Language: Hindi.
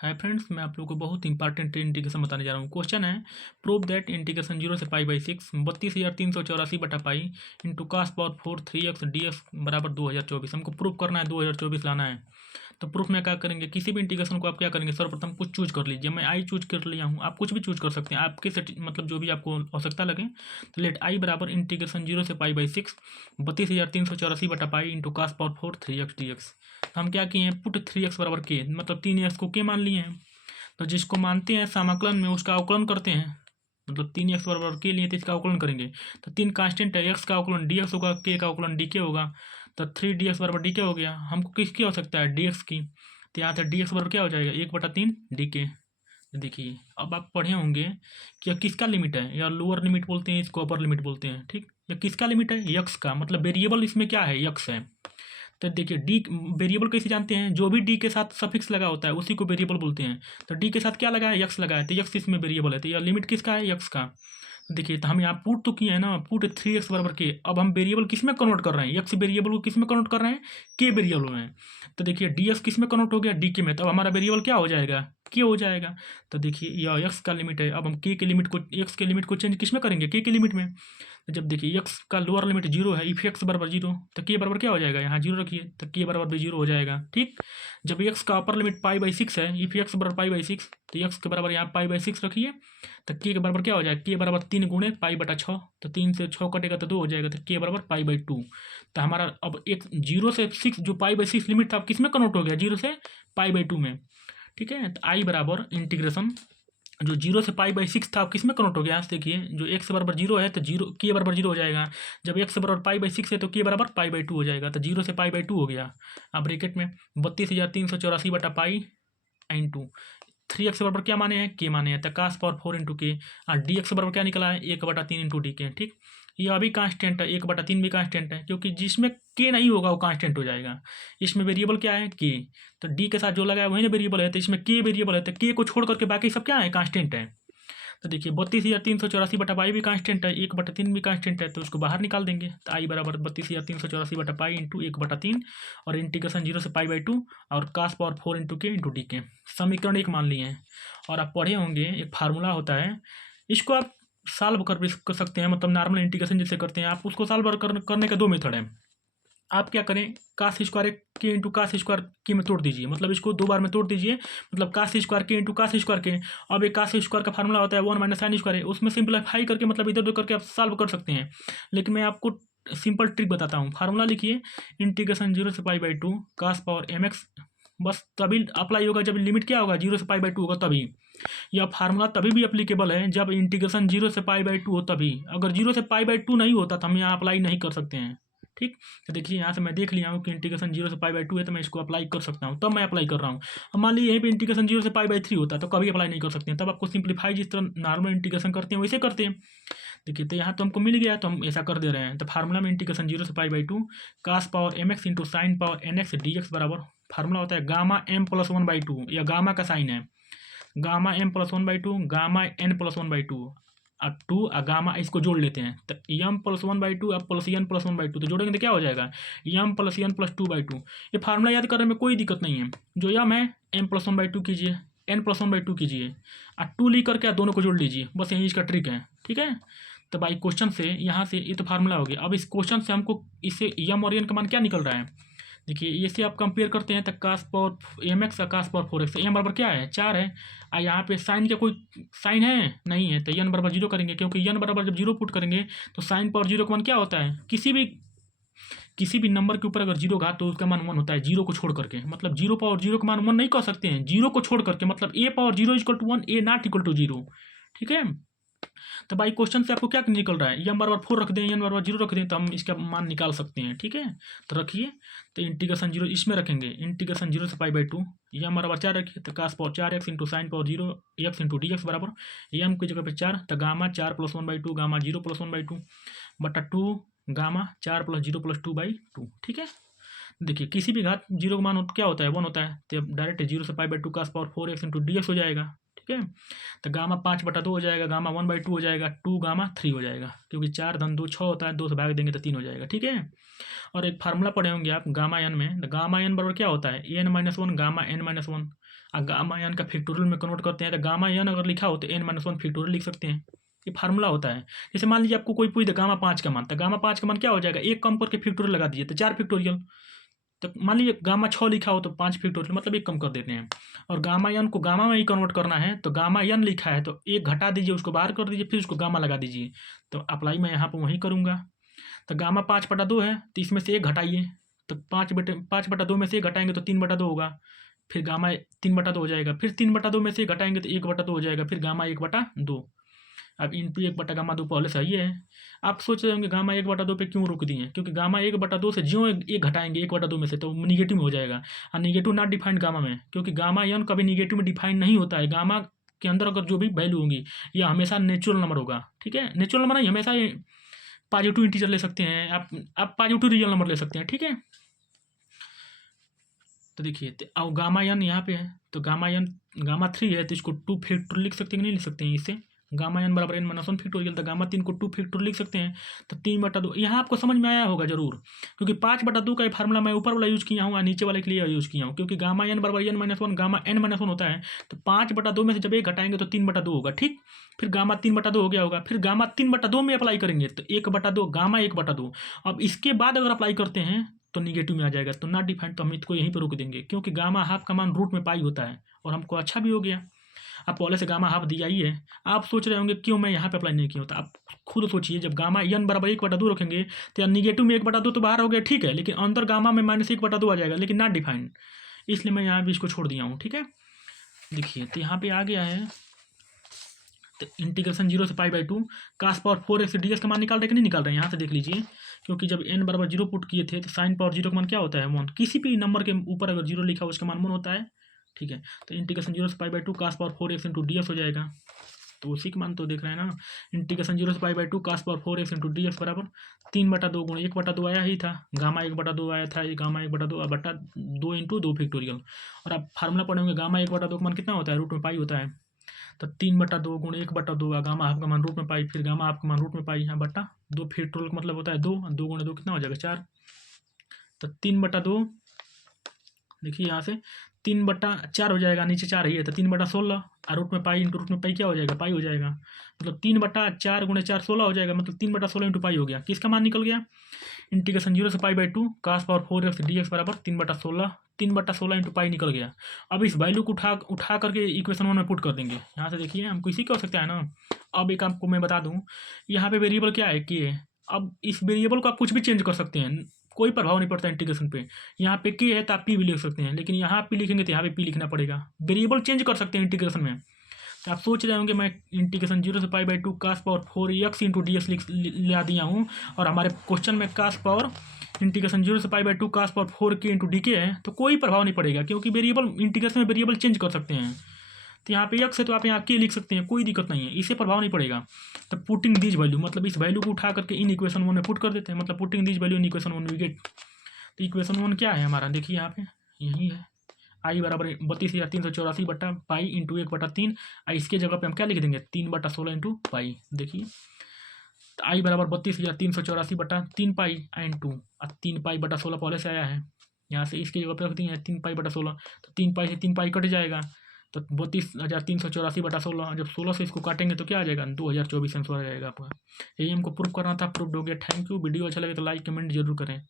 हाय फ्रेंड्स, मैं आप लोगों को बहुत इंपॉर्टेंट इंटीग्रेशन बताने जा रहा हूँ। क्वेश्चन है, प्रूव दैट इंटीग्रेशन 0 से पाई बाई 6 32,384 बटा pi into cos power 4 3x dx बराबर 2024। हमको प्रूफ करना है, 2024 लाना है। तो प्रूफ में क्या करेंगे, किसी भी इंटीग्रेशन को आप क्या करेंगे, सर्वप्रथम कुछ चूज कर लीजिए। मैं आई चूज कर लिया हूँ, आप कुछ भी चूज कर सकते हैं, आपके मतलब जो भी आपको आवश्यकता लगे। तो लेट आई बराबर इंटीग्रेशन 0 से पाई बाई 6 32,384 बटा pi into cos power 4 3x dx। तो हम क्या किए हैं, पुट 3x बराबर के, मतलब 3x को के मान लिए हैं। तो जिसको मानते हैं समाकलन में उसका अवकलन करते हैं, मतलब 3x बराबर के लिए तो इसका अवकलन करेंगे। तो 3 कांस्टेंट है, x का अवकलन dx होगा, k का अवकलन dk होगा। तो 3dx बराबर dk हो गया। हमको किसकी आवश्यकता है, dx की। तो यहाँ से dx बराबर क्या हो जाएगा, 1/3 dk। देखिए अब आप पढ़े होंगे कि यह किसका लिमिट है, या लोअर लिमिट बोलते हैं इसको, अपर लिमिट बोलते हैं, ठीक। यह किसका लिमिट है, यक्स का, मतलब वेरिएबल इसमें क्या है, यक्स है। तो देखिए डी वेरिएबल कैसे जानते हैं, जो भी डी के साथ सफिक्स लगा होता है उसी को वेरिएबल बोलते हैं। तो डी के साथ क्या लगा है, यक्स लगा है, तो यक्स इसमें वेरिएबल है। तो यह लिमिट किसका है, यक्स का। तो देखिए, तो हम यहाँ पुट तो किए हैं ना, पुट 3x बराबर के। अब हम वेरिएबल किस में कन्वर्ट कर रहे हैं, यक्स वेरिएबल को किस में कन्वर्ट कर रहे हैं, के वेरिएबल में। तो देखिए डी किस में कन्वर्ट हो गया, डी के में। तो अब हमारा वेरिएबल क्या हो जाएगा, के हो जाएगा। तो देखिए यह यक्स का लिमिट है। अब हम के लिमिट को, एक्स के लिमिट को चेंज किस में करेंगे, के लिमिट में। तो जब देखिए एक्स का लोअर लिमिट 0 है, इफ एक्स बराबर 0, तो के बराबर क्या हो जाएगा, यहाँ 0 रखिए, तो के बराबर भी 0 हो जाएगा, ठीक। जब एक्स का अपर लिमिट पाई बाई 6 है, इफ एक्स बराबर पाई बाई 6, तो एक्स के बराबर यहाँ पाई बाई 6 रखिए। तो के बराबर क्या हो जाएगा, के बराबर 3 गुणे पाई बटा 6। तो 3 से 6 कटेगा तो 2 हो जाएगा। तो के बराबर पाई बाई 2। तो हमारा अब एक 0 से 6 जो पाई बाई 6 लिमिट था, अब किस में कन्वर्ट हो गया, 0 से पाई बाई 2 में, ठीक है। तो आई बराबर इंटीग्रेशन जो 0 से पाई बाई 6 था, अब किस में कन्वर्ट हो गया, देखिए जो x बराबर 0 है तो 0 के बराबर 0 हो जाएगा। जब x बराबर पाई बाई 6 है तो के बराबर पाई बाई 2 हो जाएगा। तो 0 से पाई बाई 2 हो गया। अब ब्रैकेट में 32,384 बटा पाई इंटू 3x बराबर क्या माने हैं, के माने हैं, तो कास पावर 4 इंटू के। और डी एक्स बराबर क्या निकला है, 1/3 इंटू डी के, ठीक। ये अभी कांस्टेंट है, 1/3 भी कांस्टेंट है, क्योंकि जिसमें के नहीं होगा वो कांस्टेंट हो जाएगा। इसमें वेरिएबल क्या है, के। तो डी के साथ जो लगा है वही ना वेरिएबल है, तो इसमें के वेरिएबल है, तो के को छोड़ करके बाकी सब क्या है, कांस्टेंट है। तो देखिए 32,384 बटा पाई भी कांस्टेंट है, 1/3 भी कांस्टेंट है, तो उसको बाहर निकाल देंगे। तो आई बराबर 32,384 बटा पाई इंटू 1/3 और इंटीग्रेशन 0 से पाई बाई 2 और कास पावर 4 इंटू के इंटू डी के। समीकरण 1 मान लिए हैं। और आप पढ़े होंगे एक फार्मूला होता है, इसको आप सॉल्व कर सकते हैं, मतलब नॉर्मल इंटीग्रेशन जैसे करते हैं आप, उसको सॉल्व करने का 2 मेथड है। आप क्या करें, कास स्क्वायर के इंटू कास स्क्वायर के में तोड़ दीजिए, मतलब इसको 2 बार में तोड़ दीजिए, मतलब कास स्क्वायर के इंटू कास स्क्वायर के। अब एक कास स्क्वायर का फार्मूला होता है 1 माइनस साइन स्क्वायर है, उसमें सिंप्लीफाई करके मतलब इधर उधर करके आप सॉल्व कर सकते हैं। लेकिन मैं आपको सिंपल ट्रिक बताता हूँ। फार्मूला लिखिए, इंटीग्रेशन 0 से pi by 2 cos power mx। बस तभी अप्लाई होगा जब लिमिट क्या होगा, 0 से पाई बाई 2 होगा तभी। यह फार्मूला तभी भी अप्लीकेबल है जब इंटीग्रेशन 0 से पाई बाई 2 हो तभी। अगर 0 से पाई बाई 2 नहीं होता तो हम यहाँ अप्लाई नहीं कर सकते हैं, ठीक। तो देखिए यहाँ से मैं देख लिया हूँ कि इंटीग्रेशन 0 से पाई बाई 2 है, तो मैं इसको अप्लाई कर सकता हूँ, तब मैं अप्लाई कर रहा हूँ। अब मान लीजिए यहीं पे इंटीग्रेशन 0 से पाई बाई 3 होता है तो कभी अप्लाई नहीं कर सकते हैं, तब आपको सिंप्लीफाई जिस तरह नॉर्मल इंटीग्रेशन करते हैं वैसे करते हैं। देखिए तो यहाँ तो हमको मिल गया, तो हम ऐसा कर दे रहे हैं। तो फार्मूला में इंटीग्रेशन 0 से pi by 2 cos power mx into sine power nx dx बराबर, फार्मूला होता है गामा m प्लस 1/2, या गामा का साइन है, gamma m plus 1/2 gamma n plus 1/2 और 2 और गामा, इसको जोड़ लेते हैं। तो m प्लस 1/2 अब प्लस n प्लस 1/2, तो जोड़ेंगे तो क्या हो जाएगा, m प्लस n प्लस 2/2। ये फार्मूला याद करने में कोई दिक्कत नहीं है। जो m है m प्लस 1/2 कीजिए, n प्लस 1/2 कीजिए और 2 ली करके दोनों को जोड़ लीजिए, बस यही इसका ट्रिक है, ठीक है। तो भाई क्वेश्चन से यहाँ से ये तो फार्मूला हो गया। अब इस क्वेश्चन से हमको इससे m और n का मान क्या निकल रहा है, देखिए ये से आप कंपेयर करते हैं तो कास पावर mx का कास पावर 4x, एम बराबर क्या है, 4 है। और यहाँ पे साइन का कोई साइन है नहीं है, तो n बराबर 0 करेंगे, क्योंकि n बराबर जब 0 पुट करेंगे तो साइन पावर 0 का मान क्या होता है, किसी भी नंबर के ऊपर अगर 0 घात तो उसका मान 1 होता है, 0 को छोड़ करके। मतलब 0 पावर 0 का मान 1 नहीं कर सकते हैं, 0 को छोड़ करके, मतलब a power 0 equal to 1, a not equal to 0, ठीक है। तो भाई क्वेश्चन से आपको क्या निकल रहा है, m बराबर 4 रख दें, n बराबर 0 रख दें, तो हम इसका मान निकाल सकते हैं, ठीक है। तो रखिए, तो इंटीग्रेशन 0 इसमें रखेंगे, इंटीग्रेशन 0 से पाई बाई 2, m बराबर 4 रखिए, तो cos power 4x into sine power 0 x into D x बराबर m की जगह पे 4, तो गामा 4 प्लस 1/2 गामा 0 प्लस 1/2 बटा 2 गामा 4 प्लस 0 प्लस 2/2, ठीक है। देखिए किसी भी घात 0 का मान क्या होता है, 1 होता है, तो डायरेक्ट 0 से pi by 2 cos power 4x into D X हो जाएगा, ठीक है। तो गामा 5/2 हो जाएगा, गामा 1/2 हो जाएगा, 2 गामा 3 हो जाएगा, क्योंकि 4 धन 2 6 होता है, 2 से भाग देंगे तो 3 हो जाएगा। ठीक है। और एक फार्मूला पढ़े होंगे आप गामा एन में, तो गामा एन बराबर क्या होता है, n-1 gamma n-1। Gamma N का फैक्टोरियल में कन्वर्ट करते हैं तो गामा एन अगर लिखा हो तो n-1 फैक्टोरियल लिख सकते हैं। ये फार्मूला होता है। जैसे मान लीजिए आपको कोई पूछ दे गामा 5 का मान, तो गामा 5 का मान क्या हो जाएगा, एक कम करके फैक्टोरियल लगा दीजिए तो 4 फैक्टोरियल। तो मान लीजिए गामा 6 लिखा हो तो 5 फैक्टोरियल, मतलब एक कम कर देते हैं। और गामा एन को गामा में ही कन्वर्ट करना है, तो गामा एन लिखा है तो एक घटा दीजिए, उसको बाहर कर दीजिए, फिर उसको गामा लगा दीजिए। तो अप्लाई मैं यहाँ पर वही करूँगा। तो गामा 5/2 है, तो इसमें से एक घटाइए, तो 5/2 में से एक घटाएंगे तो 3/2 होगा, फिर गामा 3/2 हो जाएगा, फिर 3/2 में से एक घटाएंगे तो 1/2 हो जाएगा, फिर गामा 1/2। अब इंटू 1/2 पहले से ही है। आप सोच रहे होंगे गामा 1/2 पे क्यों रोक दिए, क्योंकि गामा 1/2 से ज्यों एक घटाएंगे 1/2 में से तो निगेटिव में हो जाएगा, और निगेटिव नॉट डिफाइंड गामा में, क्योंकि गामा एन कभी निगेटिव में डिफाइन नहीं होता है। गामा के अंदर अगर जो भी वैल्यू होंगी यह हमेशा नेचुरल नंबर होगा। ठीक है, नेचुरल नंबर नहीं, हमेशा पॉजिटिव इंटीजर ले सकते हैं आप पॉजिटिव रियल नंबर ले सकते हैं। ठीक है। तो देखिए, और गामा एन यहाँ पे है, तो गामा 3 है तो इसको 2 फैक्टोरियल लिख सकते हैं कि नहीं लिख सकते हैं, इससे गामा एन बराबर n-1 फैक्टोरियल, तो गामा 3 को 2 फैक्टोरियल लिख सकते हैं। तो 3/2 यहाँ आपको समझ में आया होगा जरूर, क्योंकि 5/2 का फार्मूला मैं ऊपर वाला यूज किया हूँ और नीचे वाले के लिए यूज किया हूँ, क्योंकि गामा एन बराबर n-1 गामा n-1 होता है। तो 5/2 में से जब एक घटाएंगे तो 3/2 होगा। ठीक, फिर गामा 3/2 हो गया होगा, फिर गामा 3/2 में अप्लाई करेंगे तो 1/2 गामा 1/2। अब इसके बाद अगर अप्लाई करते हैं तो निगेटिव में आ जाएगा, तो नॉट डिफाइंड, तो हम इसको यहीं पर रोक देंगे, क्योंकि गामा हाफ का मान रूट में पाई होता है और हमको अच्छा भी हो गया। अब पहले से गामा हाफ दिया ही है। आप सोच रहे होंगे क्यों मैं यहाँ पे अप्लाई नहीं किया होता, आप खुद सोचिए। जब गामा एन बराबर 1/2 रखेंगे तो निगेटिव में 1/2 तो बाहर हो गया, ठीक है, लेकिन अंदर गामा में -1/2 आ जाएगा, लेकिन नॉट डिफाइंड, इसलिए मैं यहाँ भी इसको छोड़ दिया हूँ। ठीक है। देखिए, तो यहाँ पे आ गया है, तो इंटीग्रेशन 0 से π/2 cos पावर 4x ds का मान निकाल रहे कि नहीं निकाल रहे हैं, यहाँ से देख लीजिए। क्योंकि जब n बराबर 0 पुट किए थे तो साइन पावर 0 का मान क्या होता है, 1। किसी भी नंबर के ऊपर अगर 0 लिखा हो उसका मान 1 होता है। ठीक है। तो इंटीग्रेशन 0 से π/2 cos power 4x into ds हो जाएगा, तो उसी का मान तो देख रहे हैं ना। इंटीग्रेशन 0 से π/2 cos power 4x into ds बराबर 3/2 गुण 1/2 आया ही था, गामा 1/2 आया था, ये गामा 1/2 बटा 2 इंटू 2 फैक्टोरियल। और आप फार्मूला पढ़ेंगे गामा 1/2 का मान कितना होता है, रूट में पाई होता है। तो 3/2 गुण 1/2 गामा हाफ का मान रूट में पाई, फिर गामा हाफ का मान रूट में पाई यहाँ बटा 2 फैक्टोरियल का मतलब होता है 2 गुणे 2 कितना हो जाएगा 4। तो 3/2 देखिए यहाँ से 3/4 हो जाएगा, नीचे 4 ही है तो 3/16, और रूट में पाई इंटू रूट में पाई क्या हो जाएगा, पाई हो जाएगा। मतलब 3/4 गुणे 4 16 हो जाएगा, मतलब 3/16 इंटू पाई हो गया। किसका मान निकल गया, इंटीग्रेशन 0 से π/2 cos पावर 4x dx बराबर 3/16 इंटू पाई निकल गया। अब इस वैल्यू को उठा करके इक्वेशन 1 में पुट कर देंगे। यहाँ से देखिए हम किसी का हो सकता है ना। अब एक आपको मैं बता दूँ, यहाँ पे वेरिएबल क्या है, के है। अब इस वेरिएबल को आप कुछ भी चेंज कर सकते हैं, कोई प्रभाव नहीं पड़ता इंटीग्रेशन पे। यहाँ पे के है तो आप पी भी लिख सकते हैं, लेकिन यहाँ पी लिखेंगे तो यहाँ पे पी लिखना पड़ेगा। वेरिएबल चेंज कर सकते हैं इंटीग्रेशन में। तो आप सोच रहे होंगे मैं इंटीग्रेशन 0 से π/2 cos power 4x into ds ला दिया हूँ, और हमारे क्वेश्चन में cos पावर इंटीग्रेशन 0 से π/2 cos power 4k into D है, तो कोई प्रभाव नहीं पड़ेगा, क्योंकि वेरिएबल इंटीग्रेशन में वेरिएबल चेंज कर सकते हैं। तो यहाँ पे x है तो आप यहाँ के लिख सकते हैं, कोई दिक्कत नहीं है, इससे प्रभाव नहीं पड़ेगा। तो पुटिंग दिस वैल्यू, मतलब इस वैल्यू को उठा करके इन इक्वेशन 1 में पुट कर देते हैं, मतलब putting this value in equation 1 we get. तो इक्वेशन 1 क्या है हमारा, देखिए यहाँ पे यही है, आई बराबर 32,384 बटा पाई इंटू 1/3। इसके जगह पे हम क्या लिख देंगे, 3/16 इंटू पाई। देखिए, तो आई बराबर 32,384 बटा 3 पाई इंटू 3 पाई बटा 16 पहले से आया है, यहाँ से इसकी जगह पे रख दिए 3 पाई बटा 16। तो 3 पाई से 3 पाई कट जाएगा, तो 32,384 बटा 16। जब 16 से इसको काटेंगे तो क्या आ जाएगा, 2024 आंसर आ जाएगा आपका। यही हमको प्रूफ करना था, प्रूफ हो गया। Thank you. वीडियो अच्छा लगे तो लाइक कमेंट जरूर करें।